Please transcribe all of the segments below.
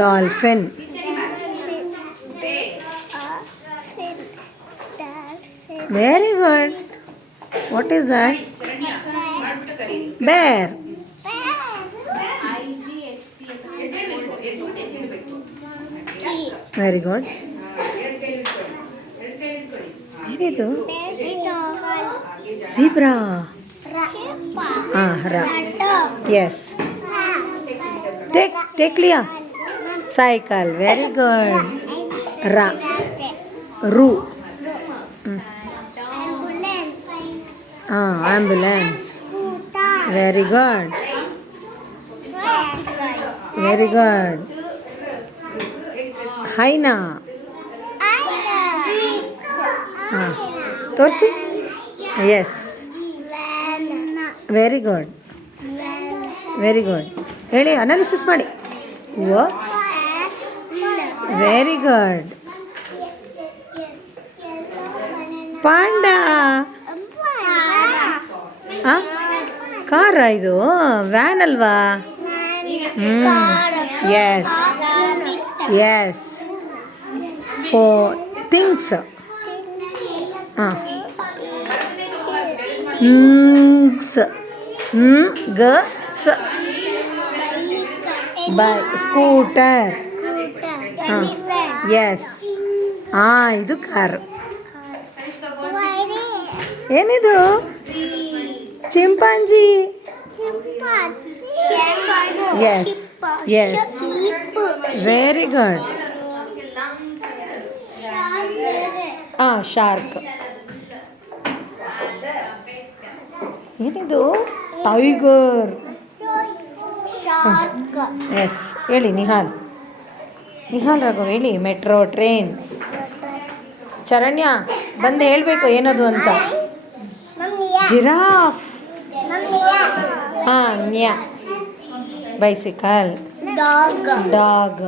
Dolphin. Very good. What is that? Bear. Very good. ಏನಿದು? Zebra. ರಾ. Yes. Take ಲಿಯಾ. Cycle. Very good. ರಾ. ರು. Ambulance. Very good. Very good. Hyena. ಹಾಂ ತೋರಿಸಿ. Yes. Very good. Very good. ಹೇಳಿ, analysis ಮಾಡಿ. Very good. ಪಾಂಡಾ. ಕಾರ ಇದು? ವ್ಯಾನ್ ಅಲ್ವಾ? Yes yes. Four things. ಗ ಸ. ಬೈ. ಸ್ಕೂಟರ್. ಎಸ್. ಇದು ಕಾರು. ಏನಿದು? Chimpanzee. Yes yes. Very good. Shark. ಏನಿದು? ಟೈಗರ್. ಎಸ್. ಹೇಳಿ ನಿಹಾಲ್. ನಿಹಾಲ್ ರಾಘವ್ ಹೇಳಿ. ಮೆಟ್ರೋ. ಟ್ರೈನ್. ಚರಣ್ಯ ಬಂದು ಹೇಳಬೇಕು ಏನದು ಅಂತ. ಜಿರಾಫ್. ನ್ಯಾ. ಬೈಸಿಕಲ್. ಡಾಗ್.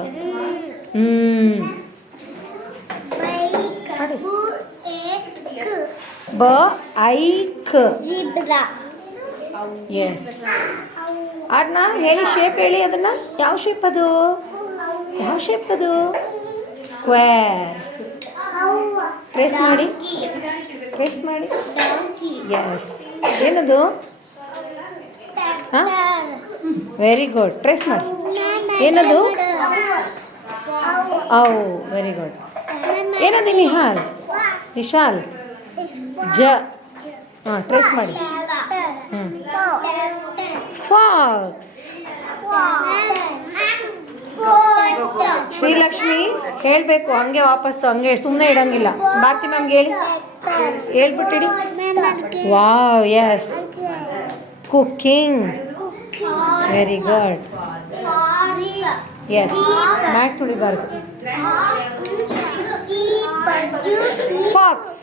ಐಕ್. ಎಸ್. ಅದನ್ನ ಹೇಳಿ, ಶೇಪ್ ಹೇಳಿ ಅದನ್ನು. ಯಾವ ಶೇಪ್ ಅದು? ಯಾವ ಶೇಪ್ ಅದು? ಸ್ಕ್ವೇರ್. ಟ್ರೇಸ್ ಮಾಡಿ. ಟ್ರೇಸ್ ಮಾಡಿ. ಎಸ್. ಏನದು? Very good. ಟ್ರೇಸ್ ಮಾಡಿ. ಏನದು? Very good. ಏನದು ನಿಹಾಲ್? ನಿಶಾಲ್. ಟ್ರೇಸ್ ಮಾಡಿ. ಫಾಕ್ಸ್. ಶ್ರೀಲಕ್ಷ್ಮಿ ಹೇಳಬೇಕು ಹಂಗೆ ವಾಪಸ್ಸು, ಹಂಗೆ ಸುಮ್ಮನೆ ಇಡಂಗಿಲ್ಲ. ಭಾರತಿ ಮ್ಯಾಮ್ಗೆ ಹೇಳಿ, ಹೇಳ್ಬಿಟ್ಟಿಡಿ. Wow. Yes. Cooking. Very good. Yes. Mat ತುಳಿಬಾರ್ದು. ಫಾಕ್ಸ್.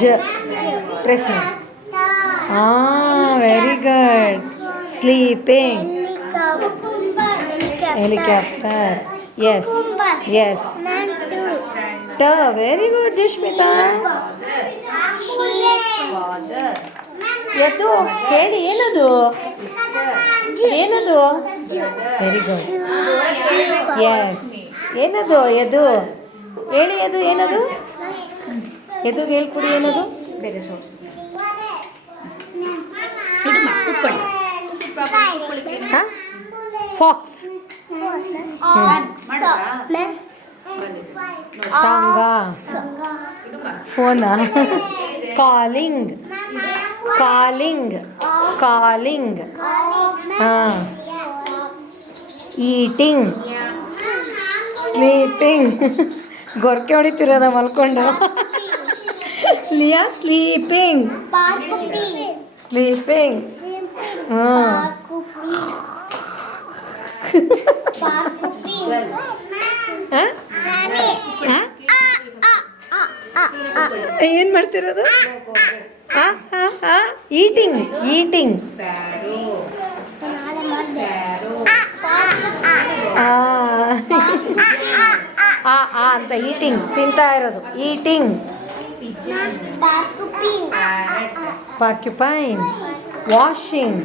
ಜೀಪ್. ಪ್ರೆಸ್ ಮಾಡಿ. Very good. Sleeping. Helicopter. Yes yes. Very good Jashmita. ಎದ್ದು ಹೇಳಿ. ಏನದು? ಏನದು? Very good. ಎಸ್. ಏನದು? ಎದು ಹೇಳಿ. ಅದು ಏನದು? ಎದು ಹೇಳ್ಕೊಡಿ. ಏನದು? ಫಾಕ್ಸ್. ಟಾಂಗಾ. ಫೋನಾ. Calling. Calling. Calling. Eating. Sleeping. ಗೊರಕೆ ಹೊಡಿತಿರೋದ ಮಲ್ಕೊಂಡು. ಲಿಯಾ. ಸ್ಲೀಪಿಂಗ್. ಸ್ಲೀಪಿಂಗ್. ಏನು ಮಾಡ್ತಿರೋದು? ಈಟಿಂಗ್. ಈಟಿಂಗ್. ಅಂತ ಈಟಿಂಗ್. ತಿಂತಾ ಇರೋದು. ಈಟಿಂಗ್. ಪಾರ್ಕ್ಯುಪೈನ್. ವಾಷಿಂಗ್.